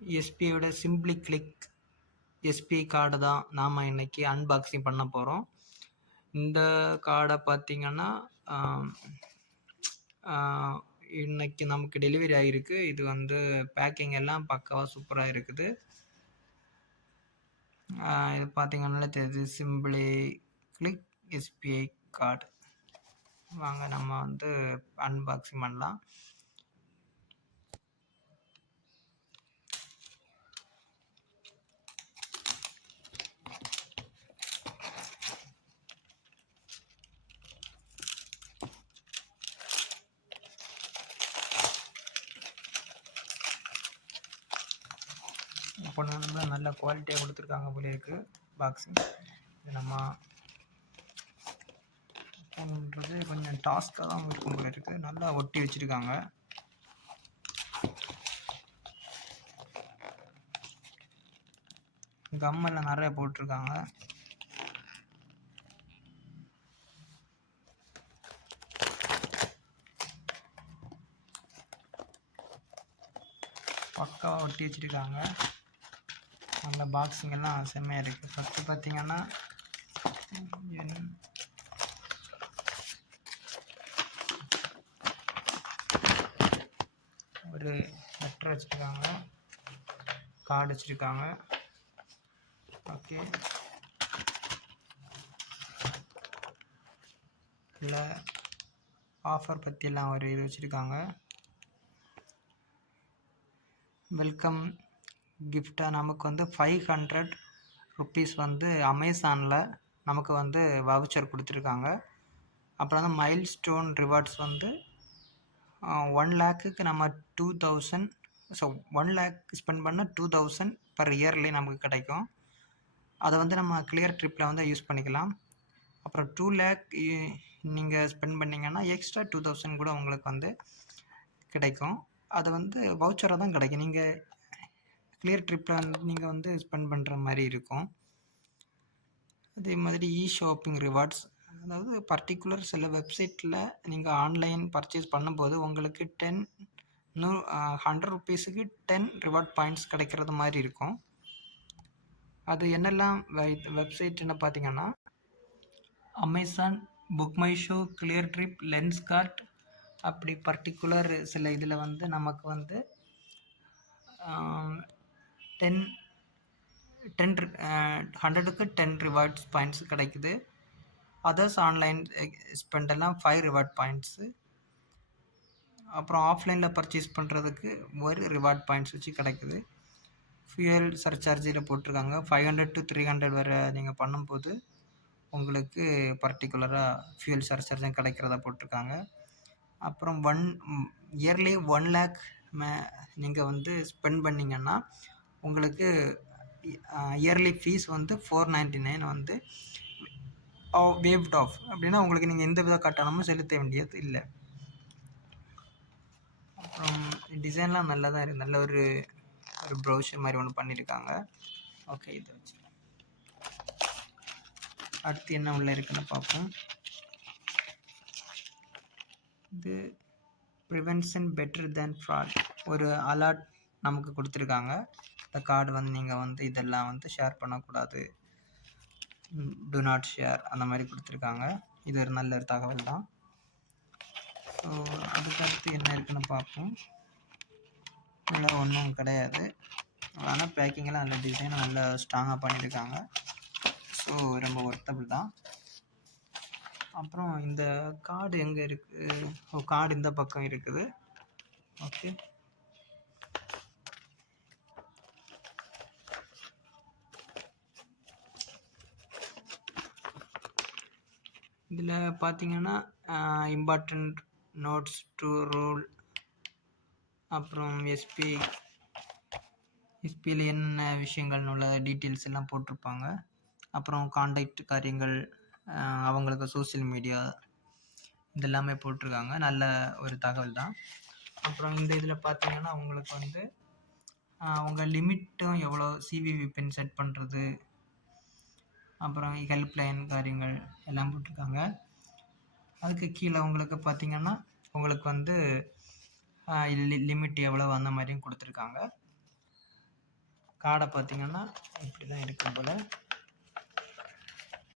எஸ்பிஐயோட simply click SBI card தான் நாம் இன்னைக்கு அன்பாக்சிங் பண்ண போகிறோம். இந்த கார்டை பார்த்தீங்கன்னா இன்னைக்கு நமக்கு டெலிவரி ஆகிருக்கு. இது வந்து பேக்கிங் எல்லாம் பக்காவாக சூப்பராக இருக்குது. இது பார்த்தீங்கன்னா தெரியுது, சிம்பிளி கிளிக் எஸ்பிஐ கார்டு. வாங்க நம்ம வந்து அன்பாக்சிங் பண்ணலாம். இப்போ நல்ல குவாலிட்டியாக கொடுத்துருக்காங்க போல இருக்குது பாக்ஸிங். இது நம்ம பண்ணுறது கொஞ்சம் டாஸ்க்காக தான் இருக்கும் போல இருக்குது. நல்லா ஒட்டி வச்சுருக்காங்க. கம்மெல்லாம் நிறைய போட்டிருக்காங்க. பக்காவாக ஒட்டி வச்சுருக்காங்க. நல்ல பாக்ஸிங் எல்லாம் செம்மையாக இருக்குது. ஃபஸ்ட்டு பார்த்தீங்கன்னா ஒரு லெட்டர் வச்சுருக்காங்க, கார்டு வச்சுருக்காங்க. ஓகே, இல்லை ஆஃபர் பற்றியெல்லாம் ஒரு இது வச்சுருக்காங்க. வெல்கம் கிஃப்டாக நமக்கு வந்து 500 ருப்பீஸ் வந்து அமேசானில் நமக்கு வந்து வவுச்சர் கொடுத்துருக்காங்க. அப்புறம் வந்து மைல் ஸ்டோன் ரிவார்ட்ஸ் வந்து 1 லேக்குக்கு நம்ம 2000, ஸோ 1 லேக் ஸ்பெண்ட் பண்ணால் 2000 பர் இயர்லி நமக்கு கிடைக்கும். அதை வந்து நம்ம கிளியர் ட்ரிப்பில் வந்து யூஸ் பண்ணிக்கலாம். அப்புறம் 2 லேக் நீங்கள் ஸ்பெண்ட் பண்ணிங்கன்னா எக்ஸ்ட்ரா 2000 கூட உங்களுக்கு வந்து கிடைக்கும். அது வந்து வவுச்சராக தான் கிடைக்கும். நீங்கள் கிளியர் ட்ரிப்பில் வந்து நீங்கள் வந்து ஸ்பெண்ட் பண்ணுற மாதிரி இருக்கும். அதே மாதிரி ஷாப்பிங் ரிவார்ட்ஸ், அதாவது பர்டிகுலர் சில வெப்சைட்டில் நீங்கள் ஆன்லைன் பர்ச்சேஸ் பண்ணும்போது உங்களுக்கு 100 ருப்பீஸுக்கு 10 ரிவார்ட் பாயிண்ட்ஸ் கிடைக்கிறது மாதிரி இருக்கும். அது என்னெல்லாம் வெப்சைட்னு பார்த்தீங்கன்னா Amazon, book my show, clear trip, lens card, அப்படி பர்டிகுலர் சில இதில் வந்து நமக்கு வந்து 100க்கு 10 ரிவார்ட்ஸ் பாயிண்ட்ஸ் கிடைக்குது. அதர்ஸ் ஆன்லைன் ஸ்பெண்டெல்லாம் 5 ரிவார்ட் பாயிண்ட்ஸு. அப்புறம் ஆஃப்லைனில் பர்ச்சேஸ் பண்ணுறதுக்கு ஒரு ரிவார்ட் பாயிண்ட்ஸ் வச்சு கிடைக்குது. ஃபியூயல் சர்சார்ஜில் போட்டிருக்காங்க 500 to 300 வரை நீங்கள் பண்ணும்போது உங்களுக்கு பர்டிகுலராக ஃபியூயல் சர்சார்ஜும் கிடைக்கிறதா போட்டிருக்காங்க. அப்புறம் இயர்லி 1 லேக் நீங்கள் வந்து ஸ்பெண்ட் பண்ணிங்கன்னா உங்களுக்கு இயர்லி ஃபீஸ் வந்து 499 வந்து வேவ்ட் ஆஃப். அப்படின்னா உங்களுக்கு நீங்கள் எந்த வித கட்டணமும் செலுத்த வேண்டியது இல்லை. அப்புறம் டிசைன்லாம் நல்லா தான் இருக்குது. நல்ல ஒரு ப்ரௌசர் மாதிரி ஒன்று பண்ணியிருக்காங்க. ஓகே, இதை வச்சு அடுத்து என்ன உள்ள இருக்குன்னு பார்ப்போம். இது ப்ரிவென்ஷன் பெட்டர் தேன் ஃப்ராட், ஒரு அலர்ட் நமக்கு கொடுத்துருக்காங்க. இந்த கார்டு வந்து நீங்கள் வந்து இதெல்லாம் வந்து ஷேர் பண்ணக்கூடாது, டு நாட் ஷேர், அந்த மாதிரி கொடுத்துருக்காங்க. இது ஒரு நல்ல ஒரு தகவல் தான். ஸோ அதுக்கடுத்து என்ன இருக்குன்னு பார்ப்போம். நல்லா ஒன்றும் கிடையாது, ஆனால் பேக்கிங்கெல்லாம் நல்ல டிசைன் நல்லா ஸ்ட்ராங்காக பண்ணியிருக்காங்க. ஸோ ரொம்ப ஒர்த்தபிள் தான். அப்புறம் இந்த கார்டு எங்கே இருக்குது? கார்டு இந்த பக்கம் இருக்குது. ஓகே, இதில் பார்த்தீங்கன்னா இம்பார்ட்டண்ட் நோட்ஸ் டு ரூல், அப்புறம் எஸ்பியில் என்ன விஷயங்கள்னு உள்ள டீட்டெயில்ஸ் எல்லாம் போட்டிருப்பாங்க. அப்புறம் கான்டாக்ட் காரியங்கள், அவங்களுக்கு சோசியல் மீடியா, இதெல்லாமே போட்டிருக்காங்க. நல்ல ஒரு தகவல் தான். அப்புறம் இந்த இதில் பார்த்தீங்கன்னா உங்களுக்கு வந்து உங்கள் லிமிட்டும் எவ்வளோ சிவிவி பின் செட் பண்ணுறது, அப்புறம் ஹெல்ப்லைன் காரியங்கள் எல்லாம் போட்டிருக்காங்க. அதுக்கு கீழே உங்களுக்கு பார்த்தீங்கன்னா உங்களுக்கு வந்து லிமிட் எவ்வளோ அந்த மாதிரியும் கொடுத்துருக்காங்க. கார்டை பார்த்தீங்கன்னா இப்படி தான் இருக்கும் போல்.